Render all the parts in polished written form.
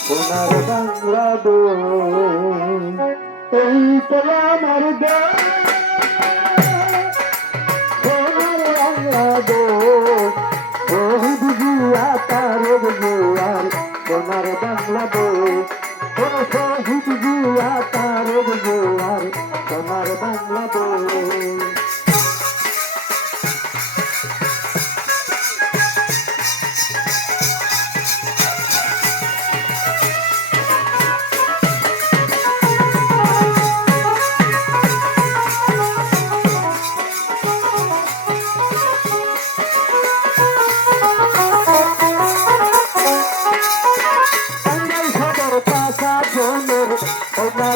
সোনার বাংলাদেশ এই তো আমার দেশ সোনার বাংলাদেশ শহীদ জিয়া তারেক জিয়ার সোনার বাংলাদেশ শহীদ জিয়া তারেক জিয়ার সোনার বাংলাদেশ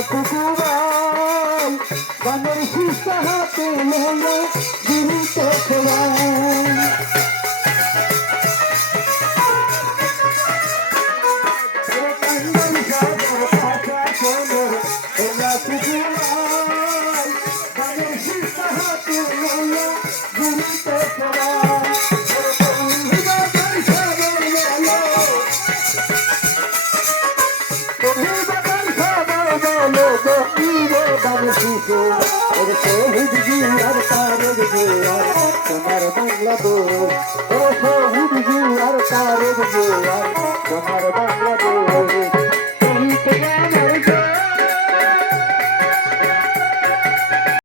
কুকুরাই গানের শিষ্টা হাতে লইয়া গুরুতে খেলায় গানের শিষ্টা হাতে লইয়া গুরুতে খেলায় শহীদ জিয়ার তারেক জিয়ার সোনার বাংলাদেশ শহীদ জিয়ার তারেক জিয়ার সোনার বাংলাদেশ